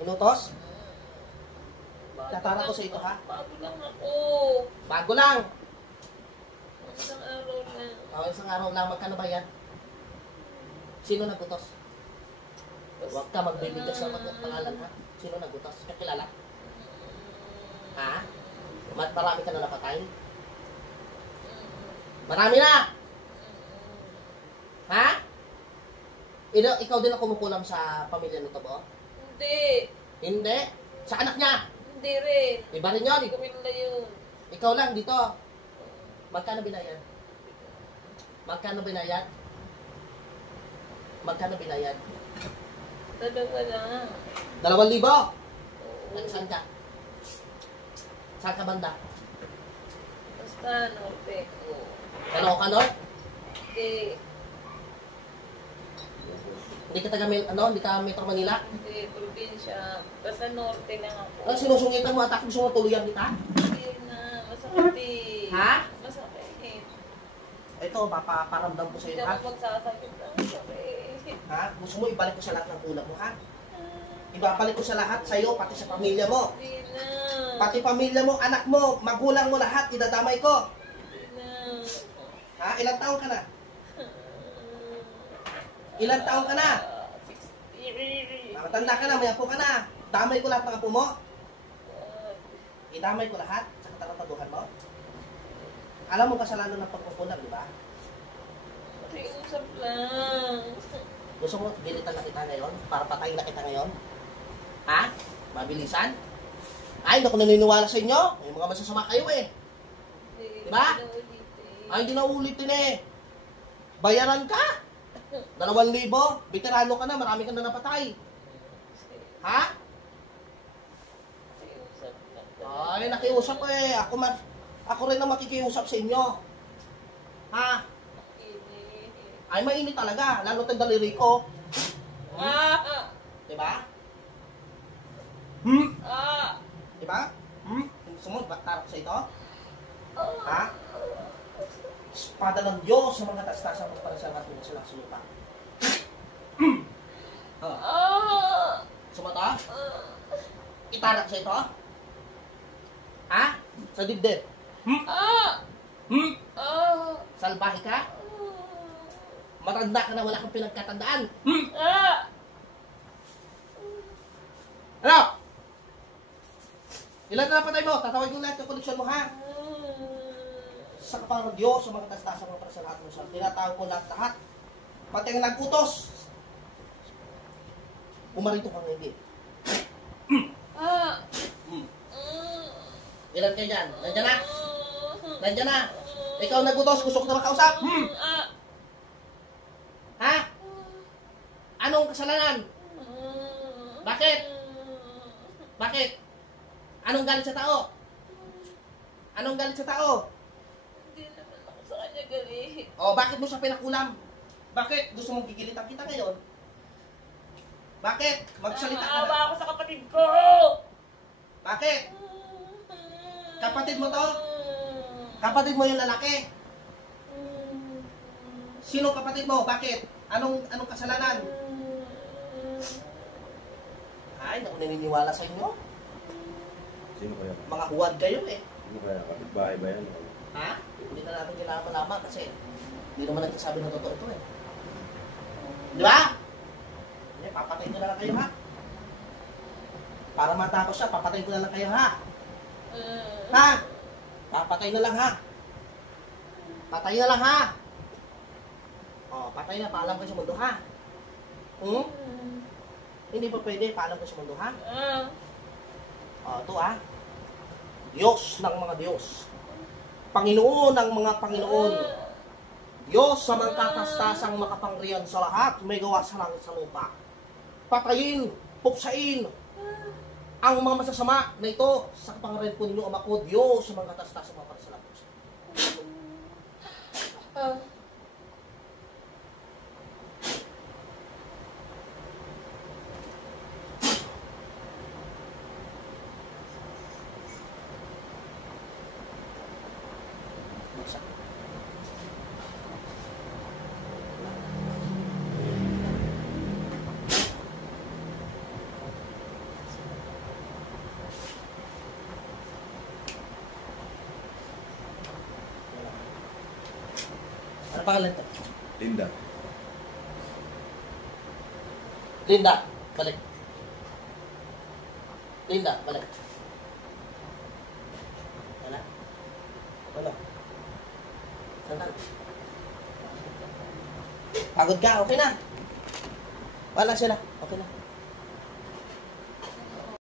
Inutos? Tatara ko sa ito, ha? Bago lang ako. Bago lang. Isang araw na. Isang araw lang. Magkano ba yan? Sino nagutos? Huwag ka magbibigas ng pangalan, ha? Sino nagutos? Kakilala? Ha? Marami ka na napatay? Marami na! Ha? Ikaw din ang kumukulam sa pamilya nito mo? Hindi. Hindi? Sa anak niya? Hindi rin. Iba rin yun? Hindi kami nila yun. Ikaw lang dito. Magkano binayad? Magkano binayad? Magkano binayad? Dalawa lang. 2,000? Saan ka? Saan ka banda? Basta, norte ko. Caloocan North? Hindi. Hindi ka taga, hindi ka Metro Manila? Hindi, probinsya. Basta norte lang ako. Ang sinusungitan mo at ako gusto mo tuluyan kita? Hindi na, masakit eh. Ha? Masakit. Ito, paparamdam ko sa Hindi iyo, ha? ako magsasakit lang. Masakit. Ha? Gusto mo ibalik ko sa lahat ng kulang mo, ha? Ibabalik ko sa lahat sa iyo, pati sa pamilya mo. Hindi na. Pati pamilya mo, anak mo, magulang mo lahat, idadamay ko. Hindi na. Ha? Ilang taon ka na? Ilang taon ka na? 60. Matanda ka na, may apo ka na. Damay ko lahat ng apo mo. Idamay ko lahat sa katataduhan mo. Alam mo kasalanan ng pagkukulang, di ba? Pakiusap lang. Gusto mo, gilitan na kita ngayon? Para patayin na kita ngayon? Ha? Mabilisan? Ay, hindi ako naniniwala sa inyo. May mga masasama kayo eh. Diba? Ay, hindi na ulitin eh. Bayaran ka? 2,000? Veterano ka na, marami ka na napatay. Ha? Pakiusap lang. Ay, nakiusap ko eh. Ako rin ang makikiusap sa inyo. Ha? Ay, mainit talaga. Lalo tayong daliri ko. Diba? Diba? Gusto mo, tarap sa ito? Ha? Espada ng Diyos sa mga taas-taas ang para sa ating sa lupa. Sumata? Itarak sa ito? Ha? Sa dibdib? Salbahe ka? Matanda ka na, wala kang pinagkatandaan. Ano? Ilan na napatay mo? Tatawag yung lahat yung koneksyon mo, ha? Sa kapangalan ng Diyos, sa mga taas-taas ang mga para sa lahat mo. Tinatawag ko lahat. Pati ang nag-utos. Pumarito ka nga hindi. Ilan kayo dyan? Nandiyan na? Nandiyan na? Ikaw nag-utos, gusto ko na makausap? Ha? Anong kasalanan? Bakit? Bakit? Anong galit sa tao? Anong galit sa tao? Hindi naman ako sa kanya galit. O, bakit mo siya pinakulam? Bakit? Gusto mong gigilitan kita ngayon? Bakit? Magsalita ka Naawa na. ako sa kapatid ko! Bakit? Kapatid mo to? Kapatid mo yung lalaki? Sino kapatid mo? Bakit? Anong kasalanan? Ay, hindi ako naniniwala sa inyo. Sino kaya? Mga huwad kayo eh. Sino kaya? Kapitbahay ba yan? Ha? Hindi na natin kinalaman kasi hindi naman nagsasabi ng totoo ito eh. Di ba? Hindi, papatayin ko na lang kayo ha. Para matapos siya, papatayin ko na lang kayo ha. Ha? Papatay na lang ha. Patay na lang ha. O, patay na, paalam ko sa mundo ha. Hindi pa pwede, paalam ko sa mundo ha. O, ito ha. Diyos ng mga Diyos. Panginoon ng mga Panginoon. Diyos sa mga katastasang makapangyarihan sa lahat, may gawa sa langit sa lupa. Patayin, puksain ang mga masasama na ito sa kapangyarihan po ninyo, Ama ko, Diyos sa mga katastasang makapangyarihan sa lahat. Ang pangalan to? Linda. Linda, balik. Linda, balik. Wala. Wala. Sandal. Pagod ka, okay na. Wala sila, okay na.